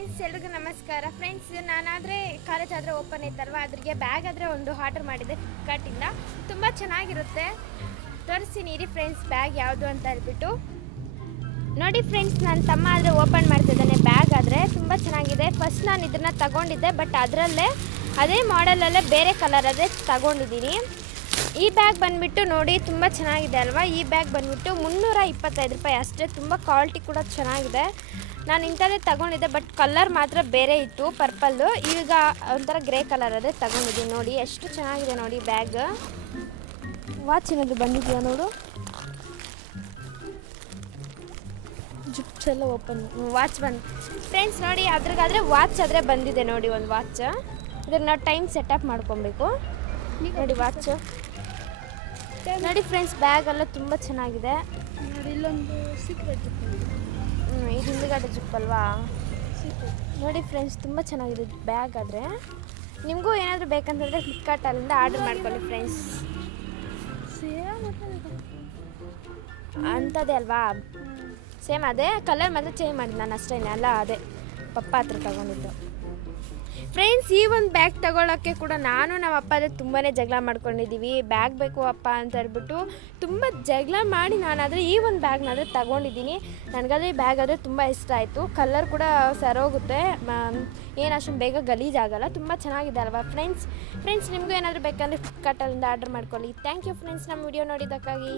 Friends, ಎಲ್ರಿಗೂ ನಮಸ್ಕಾರ. Friends, ನಾನಾದರೆ college ಆದರೆ ಓಪನ್ ಇತ್ತಲ್ವ, ಅದ್ರಿಗೆ ಬ್ಯಾಗ್ ಆದರೆ ಒಂದು ಆರ್ಡರ್ ಮಾಡಿದ್ದೆ ಫ್ಲಿಪ್ಕಾರ್ಟಿಂದ. ತುಂಬ ಚೆನ್ನಾಗಿರುತ್ತೆ. ತೋರಿಸ್ತೀನಿ ಇರಿ ಫ್ರೆಂಡ್ಸ್ ಬ್ಯಾಗ್ ಯಾವುದು ಅಂತ ಹೇಳ್ಬಿಟ್ಟು. ನೋಡಿ ಫ್ರೆಂಡ್ಸ್, ನನ್ನ ತಮ್ಮ ಆದರೆ ಓಪನ್ ಮಾಡ್ತಿದ್ದಾನೆ. ಬ್ಯಾಗ್ ಆದರೆ ತುಂಬ ಚೆನ್ನಾಗಿದೆ. ಫಸ್ಟ್ ನಾನು ಇದನ್ನು ತಗೊಂಡಿದ್ದೆ, ಬಟ್ ಅದರಲ್ಲೇ ಅದೇ ಮಾಡೆಲಲ್ಲೇ ಬೇರೆ ಕಲರ್ ಅದೇ ತಗೊಂಡಿದ್ದೀನಿ. ಈ ಬ್ಯಾಗ್ ಬಂದುಬಿಟ್ಟು ನೋಡಿ ತುಂಬ ಚೆನ್ನಾಗಿದೆ ಅಲ್ವಾ. ಈ ಬ್ಯಾಗ್ ಬಂದುಬಿಟ್ಟು 325 ರೂಪಾಯಿ ಅಷ್ಟೇ. ತುಂಬ ಕ್ವಾಲಿಟಿ ಕೂಡ ಚೆನ್ನಾಗಿದೆ. ನಾನು ಇಂಥದ್ದೇ ತಗೊಂಡಿದ್ದೆ, ಬಟ್ ಕಲರ್ ಮಾತ್ರ ಬೇರೆ ಇತ್ತು, ಪರ್ಪಲ್ಲು. ಈಗ ಒಂಥರ ಗ್ರೇ ಕಲರ್ ಅದೇ ತಗೊಂಡಿದ್ದೀನಿ. ನೋಡಿ ಎಷ್ಟು ಚೆನ್ನಾಗಿದೆ ನೋಡಿ ಬ್ಯಾಗ್. ವಾಚ್ ಏನಾದರೂ ಬಂದಿದೆಯಾ ನೋಡು. ಜಿಪ್ಸ್ ಎಲ್ಲ ಓಪನ್. ವಾಚ್ ಬಂದು ಫ್ರೆಂಡ್ಸ್ ನೋಡಿ, ಅದ್ರಾಗಾದರೆ ವಾಚ್ ಆದರೆ ಬಂದಿದೆ ನೋಡಿ, ಒಂದು ವಾಚ್. ಇದನ್ನು ನಾವು ಟೈಮ್ ಸೆಟಪ್ ಮಾಡ್ಕೊಬೇಕು. ನೋಡಿ ವಾಚ್ ನೋಡಿ ಫ್ರೆಂಡ್ಸ್, ಬ್ಯಾಗ್ ಎಲ್ಲ ತುಂಬ ಚೆನ್ನಾಗಿದೆ. ನೋಡಿ ಇಲ್ಲೊಂದು ಸೀಕ್ರೆಟ್ ಜಿಪ್. ಇದು ಹಿಂದುಗಡೆ ಜಿಪ್ ಅಲ್ವಾ. ನೋಡಿ ಫ್ರೆಂಡ್ಸ್, ತುಂಬ ಚೆನ್ನಾಗಿದೆ ಬ್ಯಾಗ್. ಆದರೆ ನಿಮಗೂ ಏನಾದರೂ ಬೇಕಂತಂದರೆ ಫ್ಲಿಪ್ಕಾರ್ಟಲ್ಲಿಂದ ಆರ್ಡರ್ ಮಾಡ್ಕೊಳ್ಳಿ ಫ್ರೆಂಡ್ಸ್. ಅಂಥದ್ದೇ ಅಲ್ವಾ, ಸೇಮ್ ಅದೇ ಕಲರ್ ಮಾತ್ರ ಚೇಂಜ್ ಮಾಡಿದ್ದು ನಾನು ಅಷ್ಟೇ, ಅಲ್ಲ ಅದೇ ಪಪ್ಪ ಹತ್ರ ತಗೊಂಡಿದ್ದು. ಫ್ರೆಂಡ್ಸ್, ಈ ಒಂದು ಬ್ಯಾಗ್ ತಗೊಳ್ಳೋಕ್ಕೆ ಕೂಡ ನಾನು ನಮ್ಮ ಅಪ್ಪ ಅದೇ ತುಂಬಾ ಜಗಳ ಮಾಡ್ಕೊಂಡಿದ್ದೀವಿ. ಬ್ಯಾಗ್ ಬೇಕು ಅಪ್ಪ ಅಂತ ಹೇಳ್ಬಿಟ್ಟು ತುಂಬ ಜಗಳ ಮಾಡಿ ನಾನಾದರೆ ಈ ಒಂದು ಬ್ಯಾಗ್ನಾದರೆ ತಗೊಂಡಿದ್ದೀನಿ. ನನಗಾದರೆ ಈ ಬ್ಯಾಗ್ ಆದರೆ ತುಂಬ ಇಷ್ಟ ಆಯಿತು. ಕಲರ್ ಕೂಡ ಸರೋಗುತ್ತೆ, ಏನು ಅಷ್ಟೊಂದು ಬೇಗ ಗಲೀಜಾಗಲ್ಲ. ತುಂಬ ಚೆನ್ನಾಗಿದೆ ಅಲ್ವಾ ಫ್ರೆಂಡ್ಸ್. ನಿಮಗೂ ಏನಾದರೂ ಬೇಕಂದರೆ ಫ್ಲಿಪ್ಕಾರ್ಟಲ್ಲಿಂದ ಆರ್ಡರ್ ಮಾಡ್ಕೊಳ್ಳಿ. ಥ್ಯಾಂಕ್ ಯು ಫ್ರೆಂಡ್ಸ್, ನಮ್ಮ ವಿಡಿಯೋ ನೋಡಿದ್ದಕ್ಕಾಗಿ.